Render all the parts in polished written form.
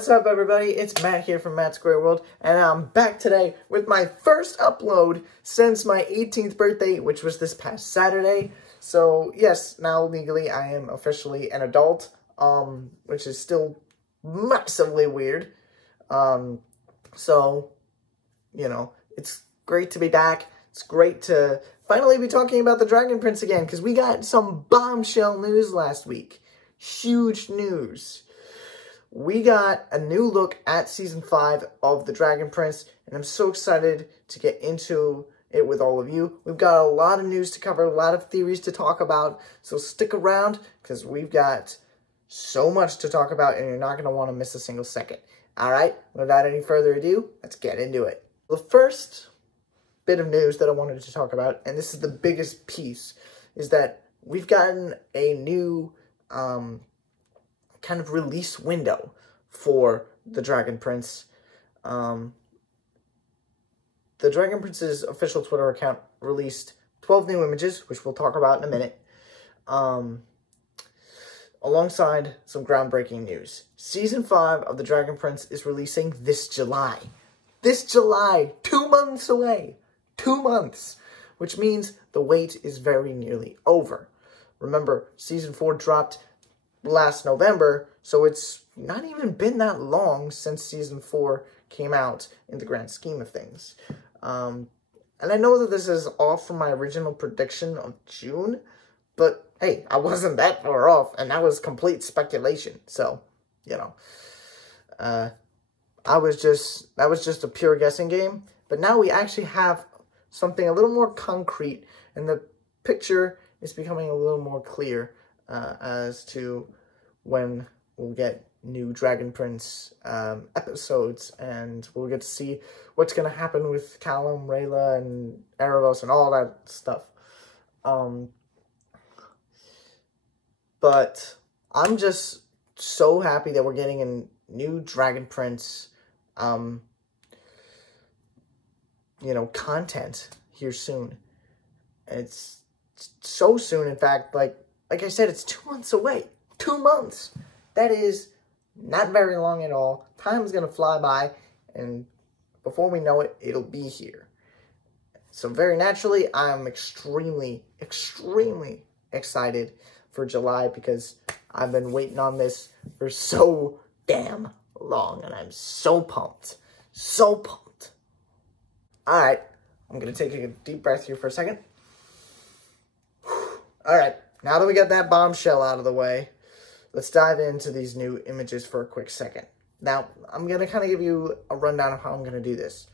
What's up, everybody? It's Matt here from Matt Square World, and I'm back today with my first upload since my 18th birthday, which was this past Saturday. So, yes, now legally I am officially an adult, which is still massively weird. So, you know, it's great to be back. It's great to finally be talking about the Dragon Prince again, because we got some bombshell news last week. Huge news. We got a new look at Season 5 of The Dragon Prince, and I'm so excited to get into it with all of you. We've got a lot of news to cover, a lot of theories to talk about, so stick around, because we've got so much to talk about, and you're not going to want to miss a single second. Alright, without any further ado, let's get into it. The first bit of news that I wanted to talk about, and this is the biggest piece, is that we've gotten a new kind of release window for the Dragon Prince. The Dragon Prince's official Twitter account released 12 new images, which we'll talk about in a minute, alongside some groundbreaking news. Season 5 of the Dragon Prince is releasing this July. This July! 2 months away! 2 months! Which means the wait is very nearly over. Remember, Season 4 dropped last November, so it's not even been that long since Season 4 came out in the grand scheme of things. And I know that this is off from my original prediction of June, but hey, I wasn't that far off, and that was complete speculation, so, you know. That was just a pure guessing game, but now we actually have something a little more concrete, and the picture is becoming a little more clear as to when we'll get new Dragon Prince episodes, and we'll get to see what's going to happen with Callum, Rayla, and Erebos, and all that stuff. But I'm just so happy that we're getting a new Dragon Prince, you know, content here soon. It's so soon, in fact, like I said, it's 2 months away. 2 months! That is not very long at all. Time's gonna fly by, and before we know it, it'll be here. So very naturally, I'm extremely, extremely excited for July, because I've been waiting on this for so damn long, and I'm so pumped. So pumped. Alright, I'm gonna take a deep breath here for a second. Alright, now that we got that bombshell out of the way, let's dive into these new images for a quick second. Now, I'm going to kind of give you a rundown of how I'm going to do this.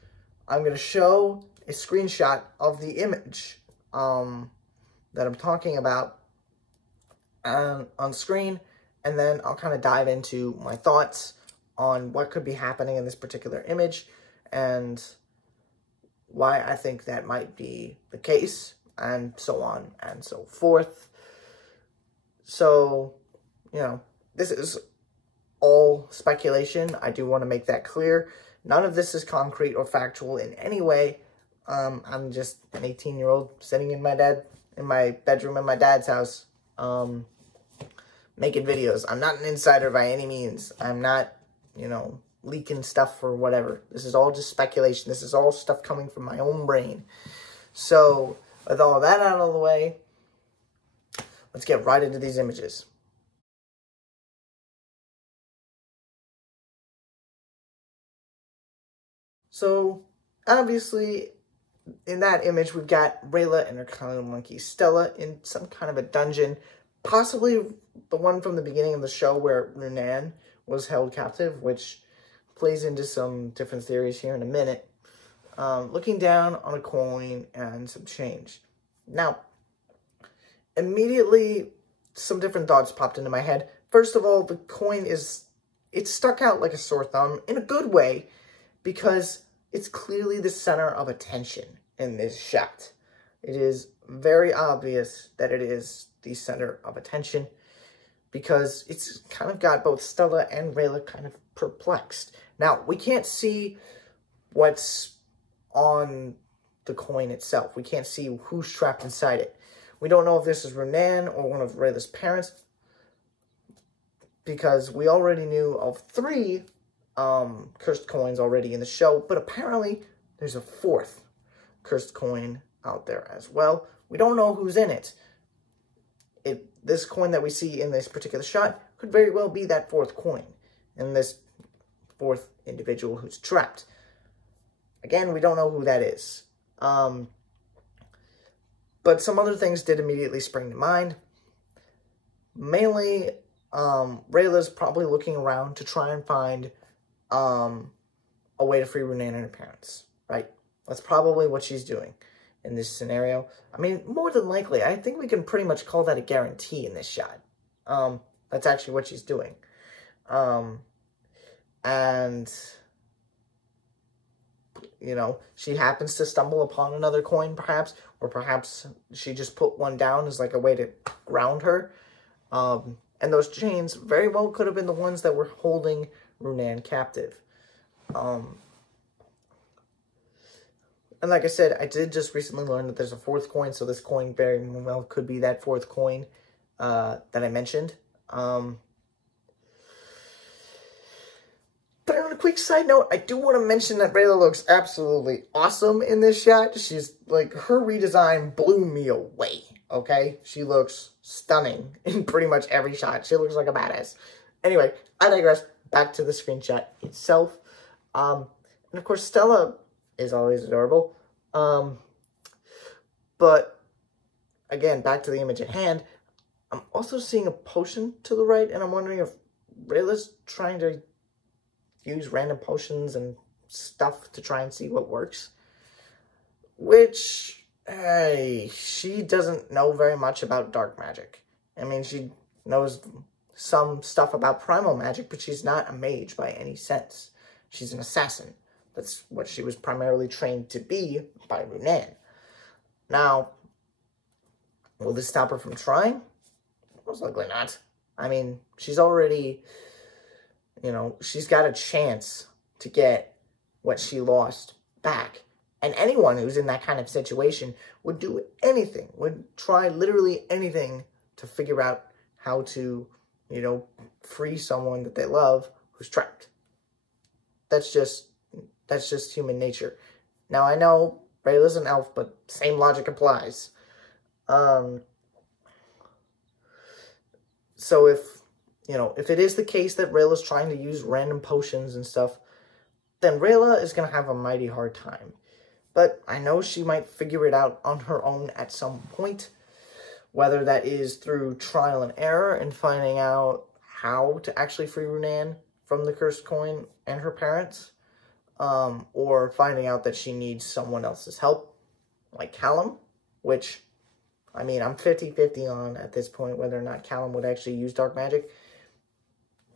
I'm going to show a screenshot of the image that I'm talking about on screen, and then I'll kind of dive into my thoughts on what could be happening in this particular image and why I think that might be the case, and so on and so forth. So, you know, this is all speculation. I do want to make that clear. None of this is concrete or factual in any way. I'm just an 18-year-old sitting in my bedroom in my dad's house, making videos. I'm not an insider by any means. I'm not, you know, leaking stuff or whatever. This is all just speculation. This is all stuff coming from my own brain. So, with all that out of the way, let's get right into these images. So, obviously, in that image, we've got Rayla and her kind of monkey Stella in some kind of a dungeon. Possibly the one from the beginning of the show where Runan was held captive, which plays into some different theories here in a minute. Looking down on a coin and some change. Now, immediately, some different thoughts popped into my head. First of all, the coin it's stuck out like a sore thumb in a good way, because it's clearly the center of attention in this shot. It is very obvious that it is the center of attention, because it's kind of got both Stella and Rayla kind of perplexed. Now, we can't see what's on the coin itself. We can't see who's trapped inside it. We don't know if this is Runan or one of Rayla's parents, because we already knew of 3 cursed coins already in the show, but apparently there's a fourth cursed coin out there as well. We don't know who's in it. This coin that we see in this particular shot could very well be that fourth coin, and this fourth individual who's trapped. Again, we don't know who that is. But some other things did immediately spring to mind. Mainly, Rayla's probably looking around to try and find a way to free Runan and her parents, right? That's probably what she's doing in this scenario. I mean, more than likely, I think we can pretty much call that a guarantee in this shot. That's actually what she's doing. And, you know, she happens to stumble upon another coin, perhaps, or perhaps she just put one down as like a way to ground her. And those chains very well could have been the ones that were holding Runan captive. And like I said, I did just recently learn that there's a fourth coin, so this coin very well could be that fourth coin that I mentioned. But on a quick side note, I do want to mention that Rayla looks absolutely awesome in this shot. She's, like, her redesign blew me away, okay? She looks stunning in pretty much every shot. She looks like a badass. Anyway, I digress. Back to the screenshot itself. And of course, Stella is always adorable. But again, back to the image at hand, I'm also seeing a potion to the right, and I'm wondering if Rayla's trying to use random potions and stuff to try and see what works. Which, hey, she doesn't know very much about dark magic. I mean, she knows some stuff about primal magic, but she's not a mage by any sense. She's an assassin. That's what she was primarily trained to be by Runan. Now, will this stop her from trying? Most likely not. I mean, she's already, you know, she's got a chance to get what she lost back. And anyone who's in that kind of situation would do anything, would try literally anything to figure out how to, you know, free someone that they love who's trapped. That's just human nature. Now, I know Rayla's an elf, but same logic applies. So if, you know, if it is the case that Rayla's trying to use random potions and stuff, then Rayla is going to have a mighty hard time. But I know she might figure it out on her own at some point, whether that is through trial and error and finding out how to actually free Runan from the cursed coin and her parents, or finding out that she needs someone else's help, like Callum, which, I mean, I'm 50-50 on at this point whether or not Callum would actually use dark magic.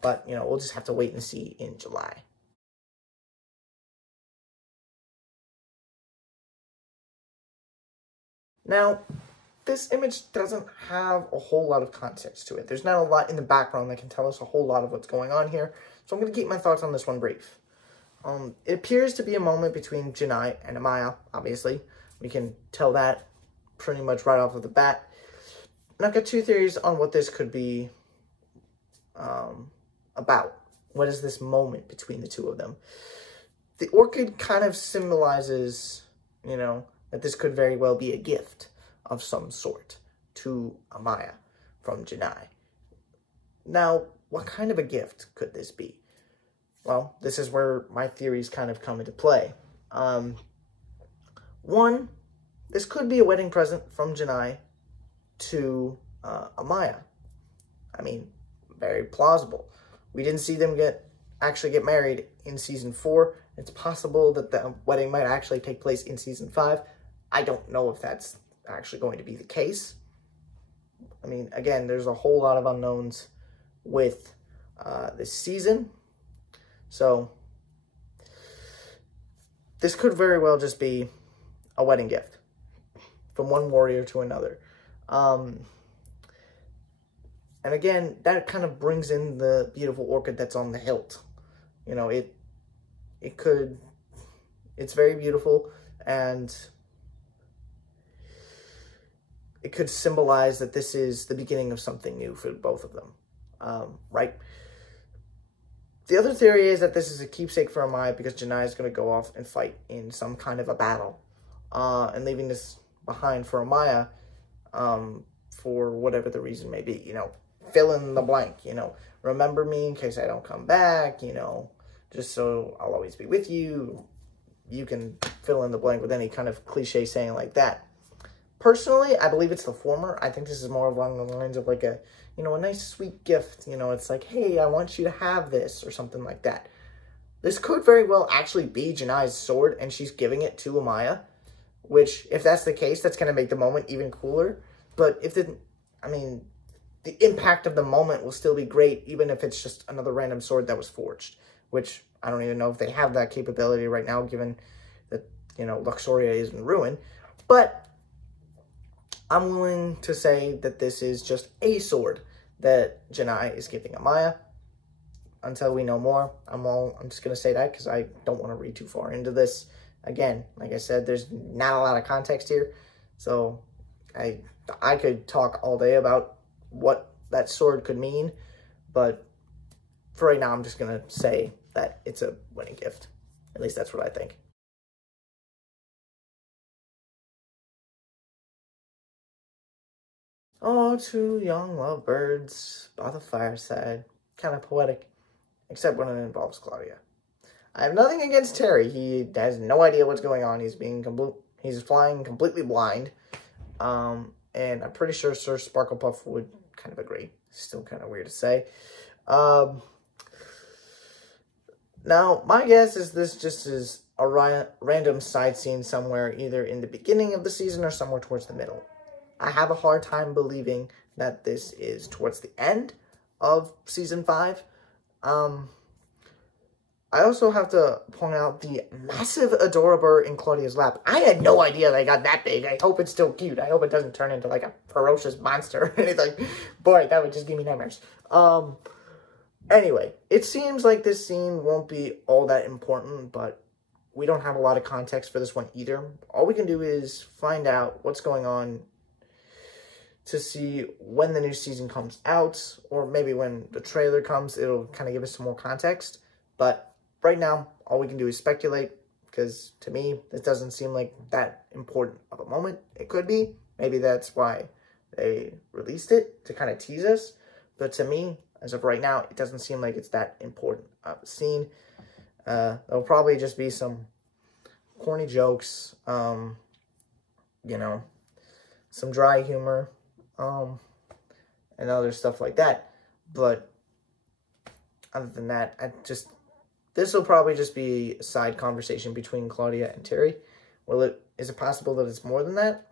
But, you know, we'll just have to wait and see in July. Now, this image doesn't have a whole lot of context to it. There's not a lot in the background that can tell us a whole lot of what's going on here. So I'm going to keep my thoughts on this one brief. It appears to be a moment between Janai and Amaya, obviously. We can tell that pretty much right off of the bat. And I've got two theories on what this could be about. What is this moment between the two of them? The orchid kind of symbolizes, you know, that this could very well be a gift of some sort to Amaya from Janai. Now, what kind of a gift could this be? Well, this is where my theories kind of come into play. One, this could be a wedding present from Janai to Amaya. I mean, very plausible. We didn't see them actually get married in Season 4. It's possible that the wedding might actually take place in Season 5. I don't know if that's actually going to be the case. I mean, again, there's a whole lot of unknowns with this season. So, this could very well just be a wedding gift from one warrior to another. And again, that kind of brings in the beautiful orchid that's on the hilt. You know, it's very beautiful, and it could symbolize that this is the beginning of something new for both of them, right? The other theory is that this is a keepsake for Amaya because Janai is going to go off and fight in some kind of a battle. And leaving this behind for Amaya for whatever the reason may be. You know, fill in the blank, you know. Remember me in case I don't come back, you know. Just so I'll always be with you. You can fill in the blank with any kind of cliche saying like that. Personally, I believe it's the former. I think this is more along the lines of like a, you know, a nice sweet gift. You know, it's like, hey, I want you to have this or something like that. This could very well actually be Janai's sword and she's giving it to Amaya. Which, if that's the case, that's going to make the moment even cooler. But if the, I mean, the impact of the moment will still be great, even if it's just another random sword that was forged. Which, I don't even know if they have that capability right now, given that, you know, Luxoria is in ruin. But I'm willing to say that this is just a sword that Janai is giving Amaya. Until we know more, I'm just going to say that because I don't want to read too far into this. Again, like I said, there's not a lot of context here. So I could talk all day about what that sword could mean. But for right now, I'm just going to say that it's a wedding gift. At least that's what I think. Oh, two young lovebirds by the fireside. Kind of poetic. Except when it involves Claudia. I have nothing against Terry. He has no idea what's going on. He's flying completely blind. And I'm pretty sure Sir Sparklepuff would kind of agree. Still kind of weird to say. Now, my guess is this just is a random side scene somewhere, either in the beginning of the season or somewhere towards the middle. I have a hard time believing that this is towards the end of Season 5. I also have to point out the massive Adorable in Claudia's lap. I had no idea they got that big. I hope it's still cute. I hope it doesn't turn into like a ferocious monster or anything. Boy, that would just give me nightmares. Anyway, it seems like this scene won't be all that important, but we don't have a lot of context for this one either. All we can do is find out what's going on to see when the new season comes out, or maybe when the trailer comes, it'll kind of give us some more context. But right now, all we can do is speculate, because to me, this doesn't seem like that important of a moment. It could be. Maybe that's why they released it, to kind of tease us. But to me, as of right now, it doesn't seem like it's that important of a scene. There'll probably just be some corny jokes, you know, some dry humor, and other stuff like that. But other than that, this will probably just be a side conversation between Claudia and Terry. Is it possible that it's more than that?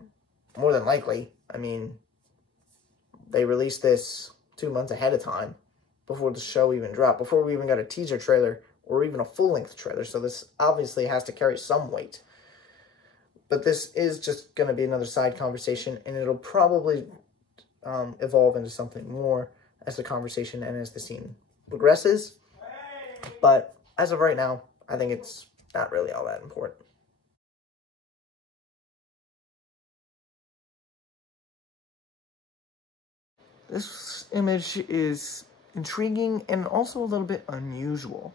More than likely. I mean, they released this 2 months ahead of time, before the show even dropped, before we even got a teaser trailer, or even a full-length trailer, so this obviously has to carry some weight. But this is just going to be another side conversation, and it'll probably evolve into something more as the conversation and as the scene progresses. But as of right now, I think it's not really all that important. This image is intriguing and also a little bit unusual.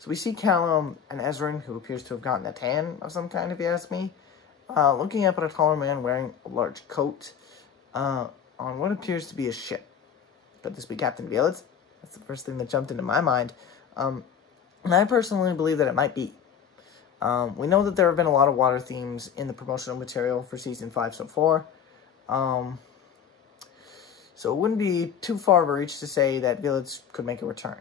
So we see Callum and Ezran, who appears to have gotten a tan of some kind, if you ask me, looking up at a taller man wearing a large coat on what appears to be a ship. Could this be Captain Velez? That's the first thing that jumped into my mind. And I personally believe that it might be. We know that there have been a lot of water themes in the promotional material for Season 5 so far. So it wouldn't be too far of a reach to say that Velez could make a return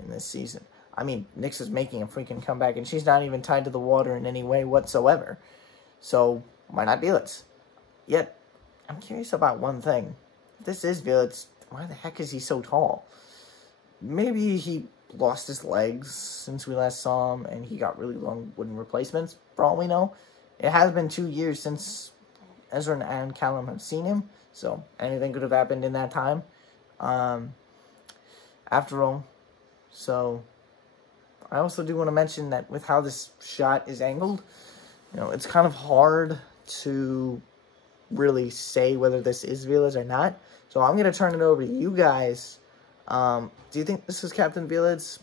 in this season. I mean, Nyx is making a freaking comeback, and she's not even tied to the water in any way whatsoever. So, why not Velez? Yet, I'm curious about one thing. If this is Velez, why the heck is he so tall? Maybe he lost his legs since we last saw him, and he got really long wooden replacements, for all we know. It has been 2 years since Ezran and Callum have seen him, so anything could have happened in that time. After all, so I also do want to mention that with how this shot is angled, you know, it's kind of hard to really say whether this is Velez or not. So I'm going to turn it over to you guys. Do you think this is Captain Velez?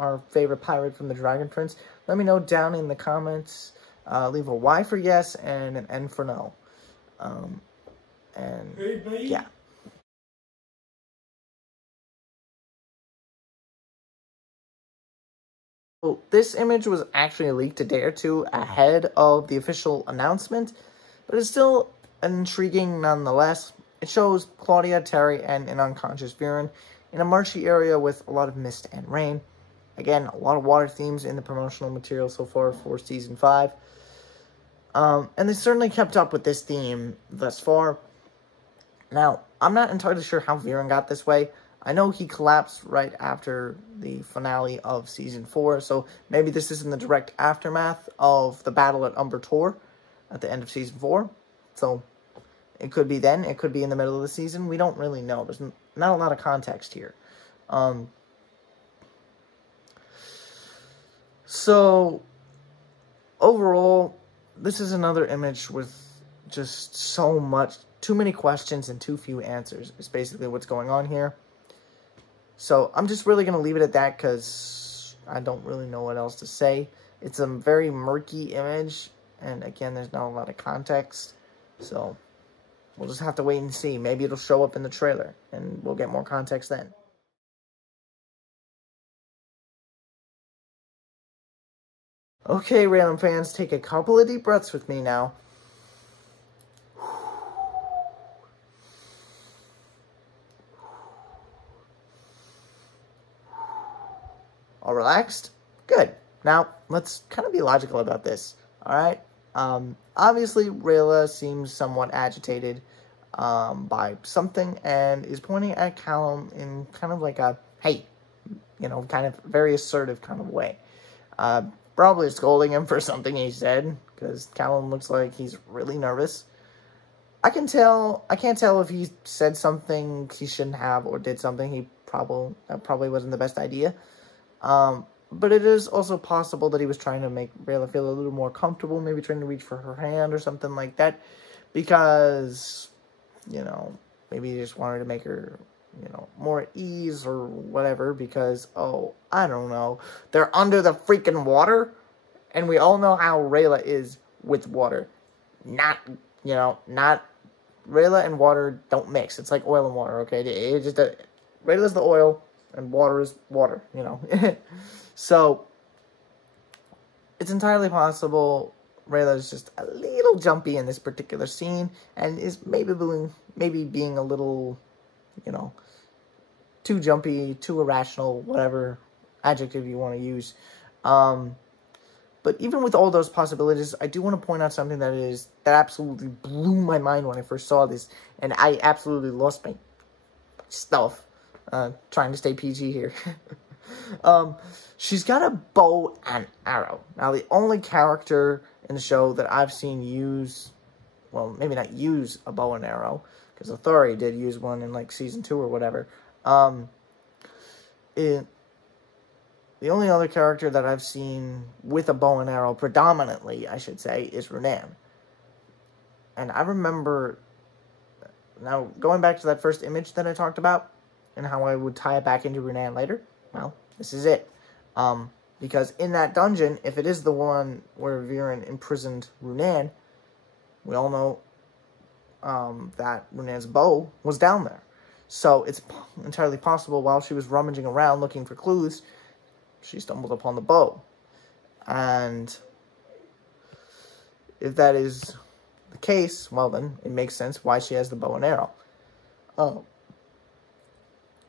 our favorite pirate from the Dragon Prince? Let me know down in the comments. Leave a Y for yes and an N for no. And yeah. So this image was actually leaked a day or two ahead of the official announcement, but it's still intriguing nonetheless. It shows Claudia, Terry, and an unconscious Viren in a marshy area with a lot of mist and rain. Again, a lot of water themes in the promotional material so far for Season 5. And they certainly kept up with this theme thus far. Now, I'm not entirely sure how Viren got this way. I know he collapsed right after the finale of Season 4, so maybe this is in the direct aftermath of the battle at Umber Tor at the end of Season 4. So, it could be then, it could be in the middle of the season. We don't really know. There's not a lot of context here. So, overall, this is another image with just too many questions and too few answers is basically what's going on here. So, I'm just really going to leave it at that because I don't really know what else to say. It's a very murky image, and again, there's not a lot of context. So, we'll just have to wait and see. Maybe it'll show up in the trailer, and we'll get more context then. Okay, Raylan fans, take a couple of deep breaths with me now. All relaxed? Good. Now, let's kind of be logical about this, alright? Obviously, Rayla seems somewhat agitated by something and is pointing at Callum in kind of like a, hey, you know, kind of very assertive kind of way. Probably scolding him for something he said, because Callum looks like he's really nervous. I can't tell if he said something he shouldn't have or did something that probably wasn't the best idea. But it is also possible that he was trying to make Rayla feel a little more comfortable, maybe trying to reach for her hand or something like that, because, you know, maybe he just wanted to make her, you know, more at ease or whatever, because, oh, I don't know, they're under the freaking water, and we all know how Rayla is with water. Rayla and water don't mix. It's like oil and water, okay? It's just Rayla's the oil, and water is water, you know? So, it's entirely possible Rayla's just a little jumpy in this particular scene, and is maybe being a little, you know, too jumpy, too irrational, whatever adjective you want to use. But even with all those possibilities, I do want to point out something that absolutely blew my mind when I first saw this, and I absolutely lost my stuff. Trying to stay PG here. She's got a bow and arrow. Now, the only character in the show that I've seen use, well, maybe not use a bow and arrow, because Authority did use one in, like, Season 2 or whatever. The only other character that I've seen with a bow and arrow, predominantly, I should say, is Runan. And I remember, now, going back to that first image that I talked about, and how I would tie it back into Runan later, well, this is it. Because in that dungeon, if it is the one where Viren imprisoned Runan, we all know that Runan's bow was down there. So it's entirely possible while she was rummaging around looking for clues, she stumbled upon the bow. And if that is the case, well then, it makes sense why she has the bow and arrow.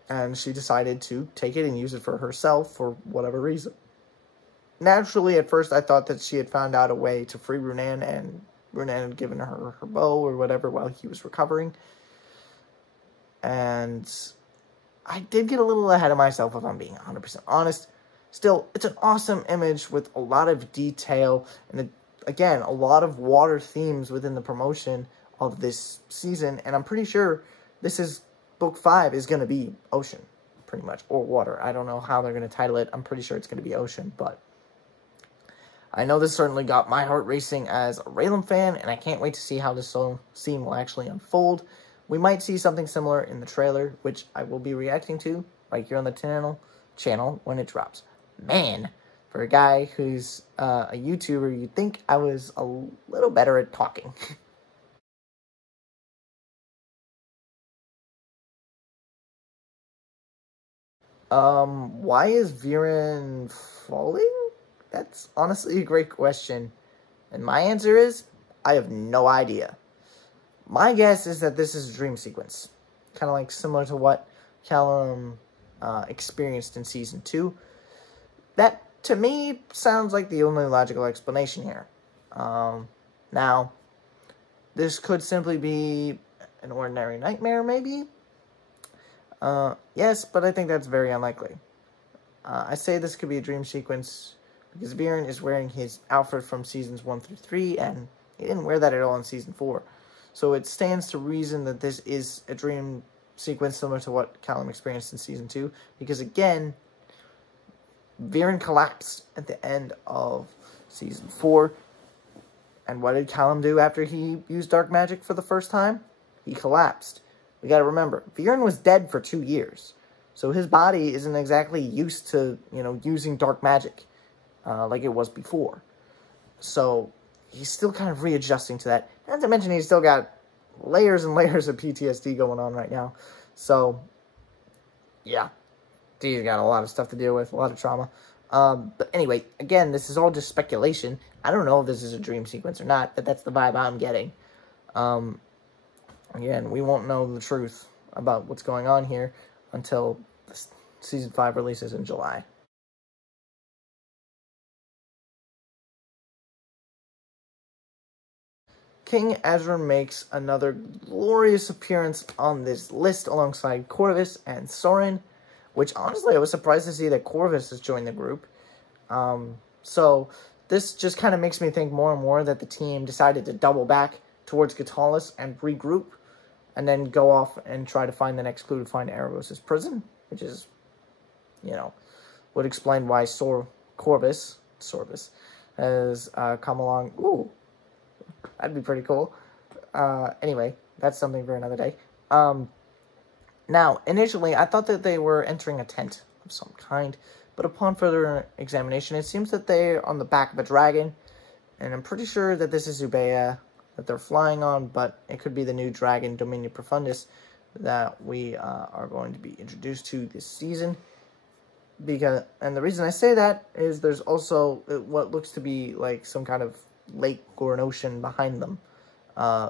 And she decided to take it and use it for herself for whatever reason. Naturally, at first, I thought that she had found out a way to free Runan, and Runan had given her her bow or whatever while he was recovering. And I did get a little ahead of myself, if I'm being 100% honest. Still, it's an awesome image with a lot of detail, and again, a lot of water themes within the promotion of this season, and I'm pretty sure this is Book 5 is going to be ocean, pretty much, or water. I don't know how they're going to title it. I'm pretty sure it's going to be ocean, but I know this certainly got my heart racing as a Raylan fan, and I can't wait to see how this scene will actually unfold. We might see something similar in the trailer, which I will be reacting to right here on the channel when it drops. Man, for a guy who's a YouTuber, you'd think I was a little better at talking. Why is Viren falling? That's honestly a great question. And my answer is, I have no idea. My guess is that this is a dream sequence. Kind of like similar to what Callum experienced in Season 2. That, to me, sounds like the only logical explanation here. Now, this could simply be an ordinary nightmare, maybe? Yes, but I think that's very unlikely. I say this could be a dream sequence because Viren is wearing his outfit from Seasons 1 through 3, and he didn't wear that at all in Season 4. So it stands to reason that this is a dream sequence similar to what Callum experienced in Season 2, because again, Viren collapsed at the end of Season 4, and what did Callum do after he used dark magic for the first time? He collapsed. We gotta remember, Viren was dead for 2 years, so his body isn't exactly used to, using dark magic like it was before. So he's still kind of readjusting to that. Not to mention he's still got layers and layers of PTSD going on right now. So, yeah, he's got a lot of stuff to deal with, a lot of trauma. But anyway, again, this is all just speculation. I don't know if this is a dream sequence or not, but that's the vibe I'm getting. Again, we won't know the truth about what's going on here until Season 5 releases in July. King Ezra makes another glorious appearance on this list alongside Corvus and Soren, which honestly I was surprised to see that Corvus has joined the group. So this just kind of makes me think more and more that the team decided to double back towards Katalis and regroup, and then go off and try to find the next clue to find Erebos' prison, which is, would explain why Corvus has come along. Ooh, that'd be pretty cool. Anyway, that's something for another day. Now, initially, I thought that they were entering a tent of some kind, but upon further examination, it seems that they're on the back of a dragon, and I'm pretty sure that this is Zubeia that they're flying on, but it could be the new dragon, Dominia Profundus, that we are going to be introduced to this season. And the reason I say that is there's also what looks to be like some kind of lake or an ocean behind them.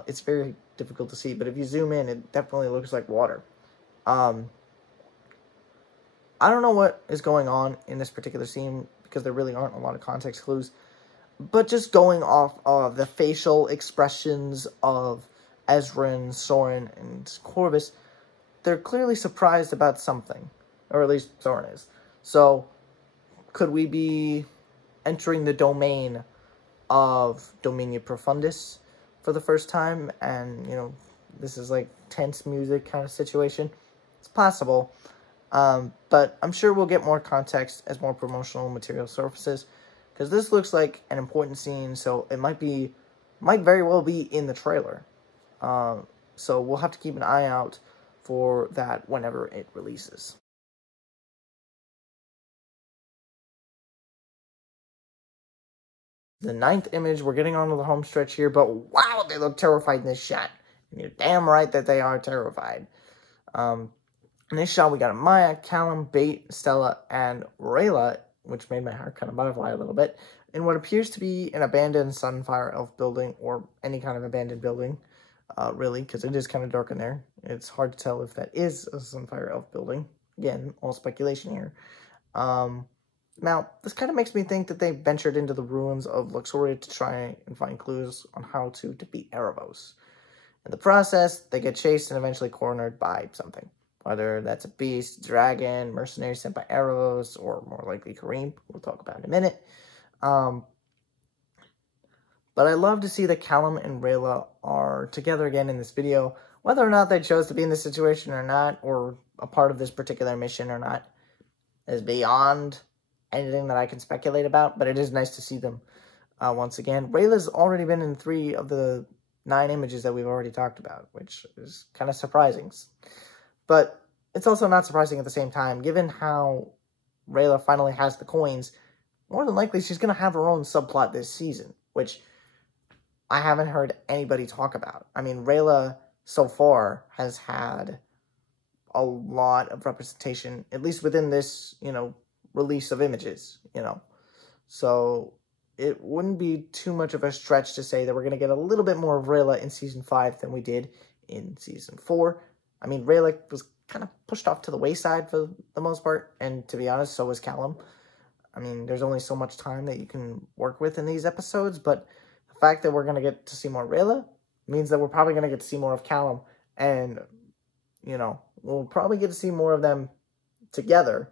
It's very difficult to see, but if you zoom in, it definitely looks like water. I don't know what is going on in this particular scene, because there really aren't a lot of context clues. But just going off of the facial expressions of Ezran, Soren, and Corvus, they're clearly surprised about something. Or at least Soren is. So, could we be entering the domain of Dominia Profundus for the first time? And, this is like tense music kind of situation. It's possible. But I'm sure we'll get more context as more promotional material surfaces, because this looks like an important scene, so it might very well be in the trailer. So we'll have to keep an eye out for that whenever it releases. The 9th image, we're getting onto the home stretch here, but wow, they look terrified in this shot. And you're damn right that they are terrified. In this shot, we got Maya, Callum, Bait, Stella, and Rayla, which made my heart kind of butterfly a little bit, in what appears to be an abandoned Sunfire Elf building, or any kind of abandoned building, really, because it is kind of dark in there. It's hard to tell if that is a Sunfire Elf building. Again, all speculation here. Now, this kind of makes me think that they ventured into the ruins of Luxoria to try and find clues on how to defeat Erebos. In the process, they get chased and eventually cornered by something. Whether that's a beast, dragon, mercenary sent by Erebos, or more likely Kareem, we'll talk about in a minute. But I love to see that Callum and Rayla are together again in this video. Whether or not they chose to be in this situation or not, or a part of this particular mission or not, is beyond anything that I can speculate about, but it is nice to see them once again. Rayla's already been in 3 of the 9 images that we've already talked about, which is kind of surprising. But it's also not surprising at the same time, given how Rayla finally has the coins, more than likely she's going to have her own subplot this season, which I haven't heard anybody talk about. I mean, Rayla so far has had a lot of representation, at least within this, release of images, So it wouldn't be too much of a stretch to say that we're going to get a little bit more of Rayla in Season 5 than we did in Season 4. I mean, Rayla was kind of pushed off to the wayside for the most part, and to be honest, so was Callum. I mean, there's only so much time that you can work with in these episodes, but the fact that we're going to get to see more Rayla means that we're probably going to get to see more of Callum, and, we'll probably get to see more of them together.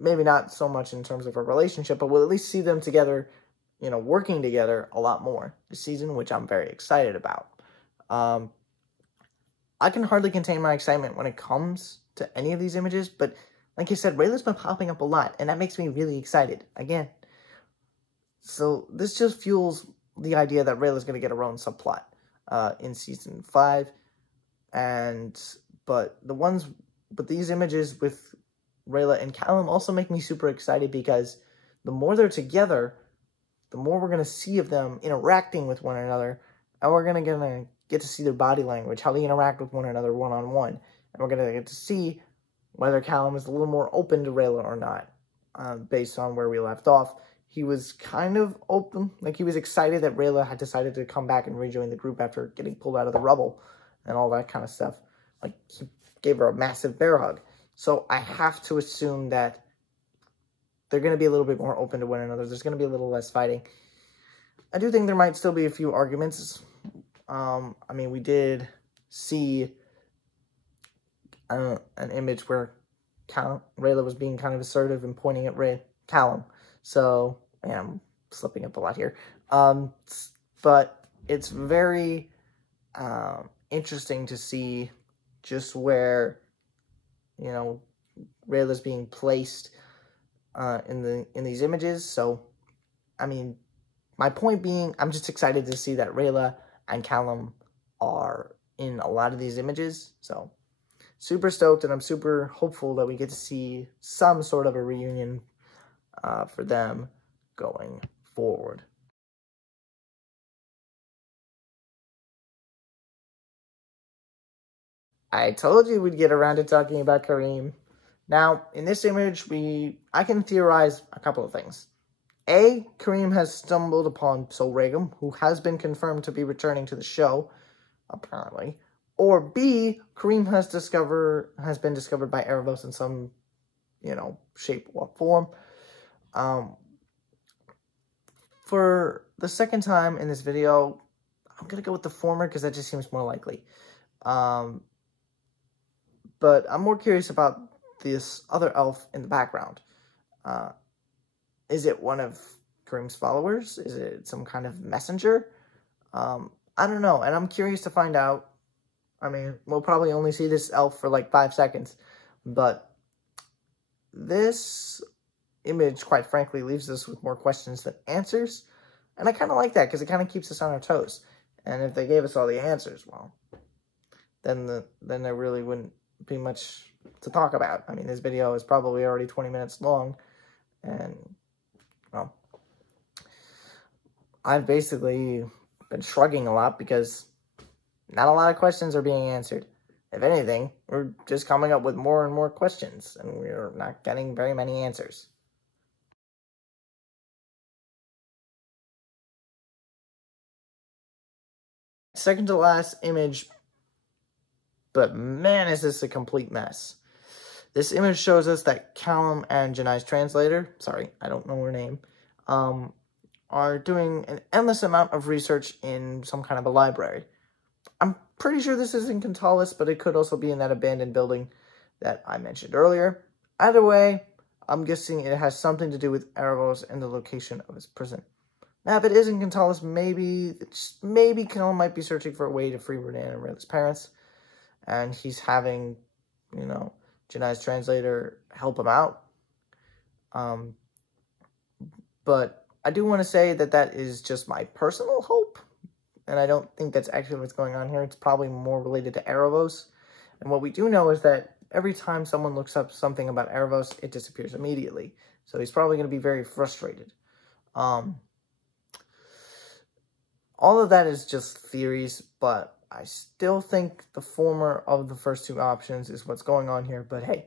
Maybe not so much in terms of a relationship, but we'll at least see them together, working together a lot more this season, which I'm very excited about. I can hardly contain my excitement when it comes to any of these images, but like I said, Rayla's been popping up a lot, and that makes me really excited, again. So this just fuels the idea that Rayla's going to get her own subplot in Season 5. But these images with Rayla and Callum also make me super excited, because the more they're together, the more we're going to see of them interacting with one another, and we're going to get to see their body language, how they interact with one another one-on-one, and we're going to get to see whether Callum is a little more open to Rayla or not, based on where we left off. He was kind of open, like he was excited that Rayla had decided to come back and rejoin the group after getting pulled out of the rubble and all that kind of stuff. Like, he gave her a massive bear hug. So I have to assume that they're going to be a little bit more open to one another. There's going to be a little less fighting. I do think there might still be a few arguments. I mean, we did see an image where Rayla was being kind of assertive and pointing at Callum. So, yeah, I'm slipping up a lot here. But it's very interesting to see just where, Rayla's being placed in these images. So, I mean, my point being, I'm just excited to see that Rayla and Callum are in a lot of these images. So, super stoked, and I'm super hopeful that we get to see some sort of a reunion for them going forward. I told you we'd get around to talking about Kareem. Now, in this image, I can theorize a couple of things. A, Kareem has stumbled upon Sol Regum, who has been confirmed to be returning to the show, apparently. Or B, Kareem has been discovered by Erebos in some, shape or form. For the second time in this video, I'm going to go with the former because that just seems more likely. But I'm more curious about this other elf in the background. Is it one of Kareem's followers? Is it some kind of messenger? I don't know, and I'm curious to find out. I mean, we'll probably only see this elf for like 5 seconds, but this image, quite frankly, leaves us with more questions than answers, and I kind of like that because it kind of keeps us on our toes. And if they gave us all the answers, well, then there really wouldn't be much to talk about. I mean, this video is probably already 20 minutes long, and, well, I've basically been shrugging a lot because not a lot of questions are being answered. If anything, we're just coming up with more and more questions, and we're not getting very many answers. Second to last image, but man, is this a complete mess. This image shows us that Callum and Janai's translator, sorry, I don't know her name, are doing an endless amount of research in some kind of a library. I'm pretty sure this is in Kentalis, but it could also be in that abandoned building that I mentioned earlier. Either way, I'm guessing it has something to do with Erebos and the location of his prison. Now, if it is in Kentalis, maybe Callum might be searching for a way to free Renan and Rayla's parents, and he's having, Janai's translator help him out. But I do want to say that is just my personal hope, and I don't think that's actually what's going on here. It's probably more related to Erebos. And what we do know is that every time someone looks up something about Erebos, it disappears immediately. So he's probably going to be very frustrated. All of that is just theories, but I still think the former of the first two options is what's going on here. But hey,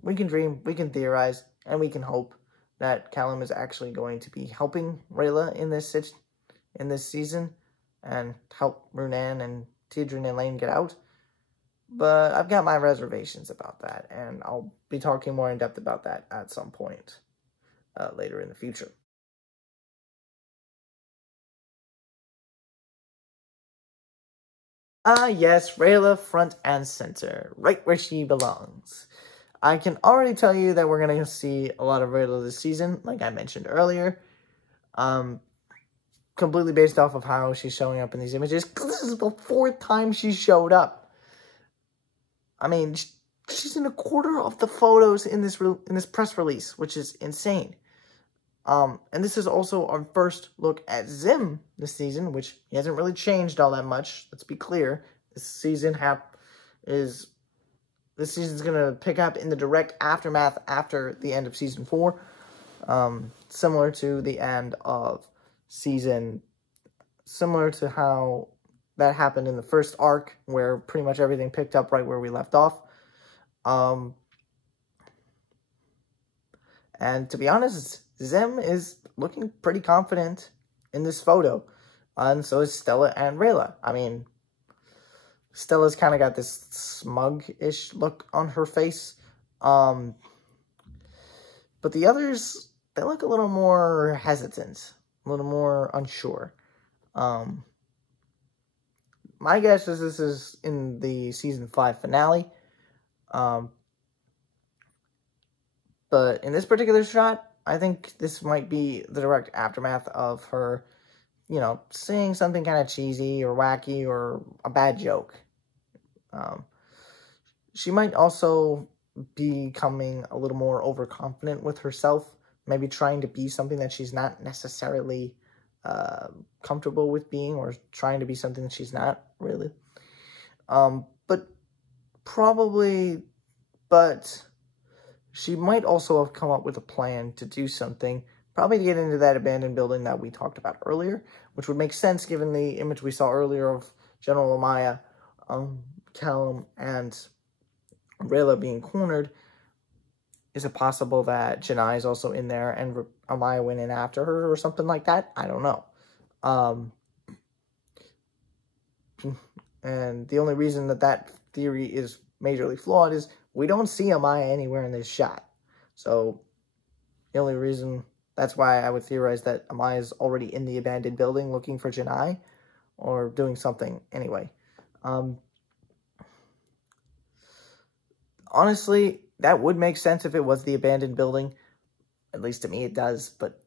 we can dream, we can theorize, and we can hope that Callum is actually going to be helping Rayla in this season and help Runan and Tidrin and Lane get out. But I've got my reservations about that, and I'll be talking more in depth about that at some point later in the future. Yes, Rayla front and center, right where she belongs. I can already tell you that we're going to see a lot of Rayla this season, like I mentioned earlier. Completely based off of how she's showing up in these images. This is the 4th time she showed up. I mean, she's in a quarter of the photos in this press release, which is insane. And this is also our first look at Zim this season, which he hasn't really changed all that much. Let's be clear. This season's going to pick up in the direct aftermath after the end of Season 4. Similar to the end of similar to how that happened in the first arc, where pretty much everything picked up right where we left off. And to be honest, Zim is looking pretty confident in this photo. And so is Stella and Rayla. I mean, Stella's kind of got this smug-ish look on her face. But the others, they look a little more hesitant, a little more unsure. My guess is this is in the Season 5 finale. But in this particular shot, I think this might be the direct aftermath of her, you know, saying something kind of cheesy or wacky or a bad joke. She might also be becoming a little more overconfident with herself, maybe trying to be something that she's not necessarily comfortable with being, or trying to be something that she's not really. But she might also have come up with a plan to do something, probably to get into that abandoned building that we talked about earlier, which would make sense given the image we saw earlier of General Amaya, Callum, and Rayla being cornered. Is it possible that Janai is also in there and Amaya went in after her or something like that? I don't know. And the only reason that theory is majorly flawed is we don't see Amaya anywhere in this shot. So the only reason, that's why I would theorize that Amaya is already in the abandoned building looking for Janai or doing something anyway. Honestly, that would make sense if it was the abandoned building. At least to me it does, but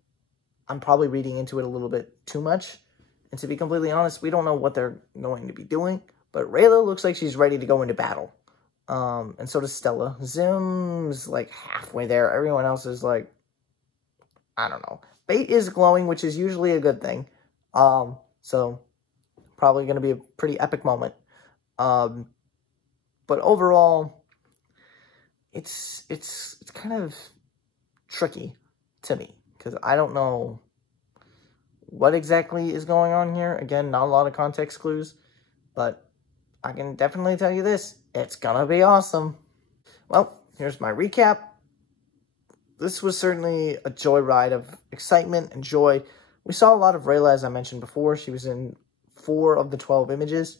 I'm probably reading into it a little bit too much. And to be completely honest, we don't know what they're going to be doing. But Rayla looks like she's ready to go into battle. And so does Stella. Zim's like halfway there. Everyone else is like, I don't know. Bait is glowing, which is usually a good thing. So probably going to be a pretty epic moment. But overall, it's kind of tricky to me, because I don't know what exactly is going on here. Again, not a lot of context clues, but I can definitely tell you this. It's gonna be awesome. Well, here's my recap. This was certainly a joyride of excitement and joy. We saw a lot of Rayla, as I mentioned before. She was in 4 of the 12 images.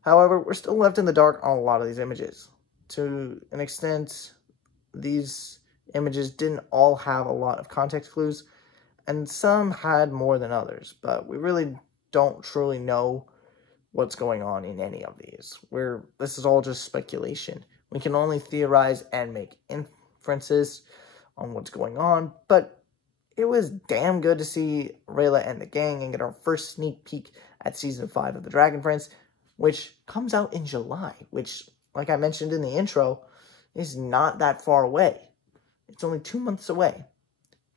However, we're still left in the dark on a lot of these images. To an extent, these images didn't all have a lot of context clues, and some had more than others, but we really don't truly know what's going on in any of these. This is all just speculation. We can only theorize and make inferences on what's going on, but it was damn good to see Rayla and the gang and get our first sneak peek at Season 5 of The Dragon Prince, which comes out in July, which, like I mentioned in the intro, is not that far away. It's only 2 months away.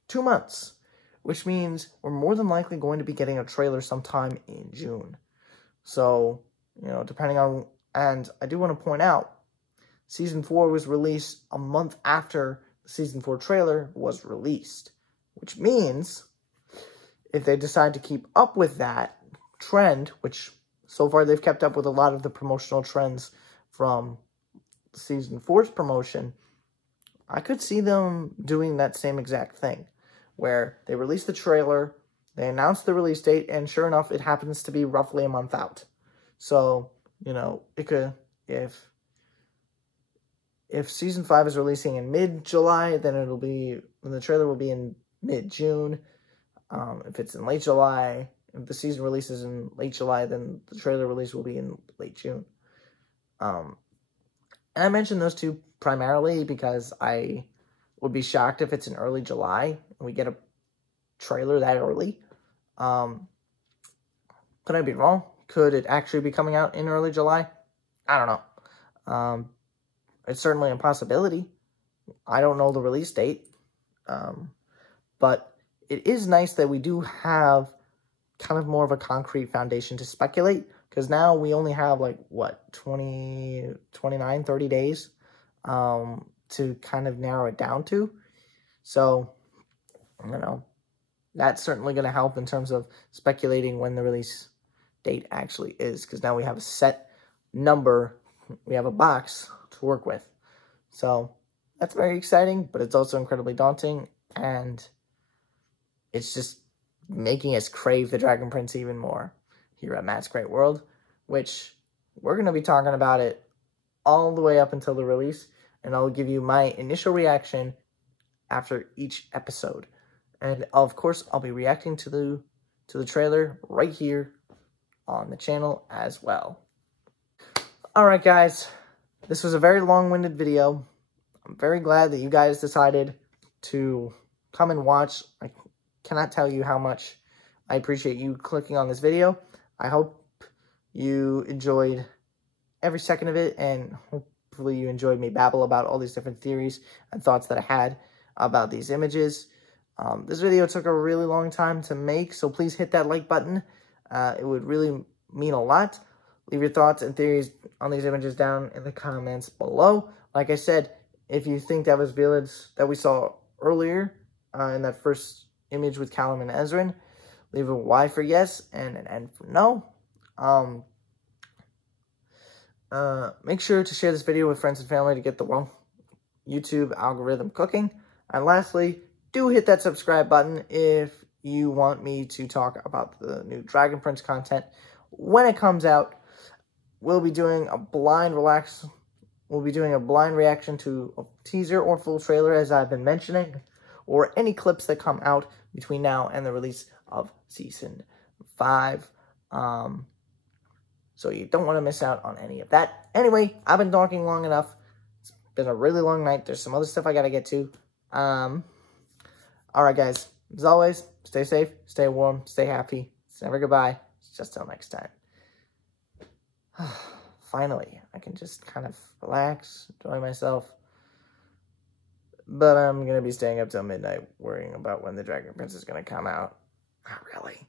2 months. Which means we're more than likely going to be getting a trailer sometime in June. So, you know, depending on... And I do want to point out, Season 4 was released a month after the Season 4 trailer was released. Which means, if they decide to keep up with that trend, which so far they've kept up with a lot of the promotional trends from Season 4's promotion, I could see them doing that same exact thing, where they release the trailer, they announce the release date, and sure enough, it happens to be roughly a month out. So, you know, it could, if Season 5 is releasing in mid-July, then the trailer will be in mid-June. If it's in late July, if the season releases in late July, then the trailer release will be in late June. And I mentioned those two primarily because I would be shocked if it's in early July and we get a trailer that early. Could I be wrong? Could it actually be coming out in early July? I don't know. It's certainly a possibility. I don't know the release date. But it is nice that we do have kind of more of a concrete foundation to speculate, because now we only have, like, what, 29, 30 days to kind of narrow it down to. So, you know, that's certainly going to help in terms of speculating when the release date actually is, because now we have a set number, we have a box to work with. So, that's very exciting, but it's also incredibly daunting, and it's just making us crave the Dragon Prince even more here at Matt's Great World, which we're going to be talking about it all the way up until the release, and I'll give you my initial reaction after each episode. And of course, I'll be reacting to the trailer right here on the channel as well. Alright guys, this was a very long-winded video. I'm very glad that you guys decided to come and watch. I cannot tell you how much I appreciate you clicking on this video. I hope you enjoyed every second of it, and hopefully you enjoyed me babble about all these different theories and thoughts that I had about these images. This video took a really long time to make, so please hit that like button. It would really mean a lot. Leave your thoughts and theories on these images down in the comments below. Like I said, if you think that was Veilance that we saw earlier in that first image with Callum and Ezran, leave a Y for yes and an N for no. Make sure to share this video with friends and family to get the YouTube algorithm cooking. And lastly, do hit that subscribe button if you want me to talk about the new Dragon Prince content when it comes out. We'll be doing a blind reaction to a teaser or full trailer, as I've been mentioning, or any clips that come out between now and the release of Season 5. So you don't want to miss out on any of that. Anyway, I've been talking long enough. It's been a really long night. There's some other stuff I gotta get to. Alright guys, as always, stay safe, stay warm, stay happy. It's never goodbye. It's just till next time. Finally, I can just kind of relax, enjoy myself. But I'm going to be staying up till midnight worrying about when the Dragon Prince is going to come out. Not really.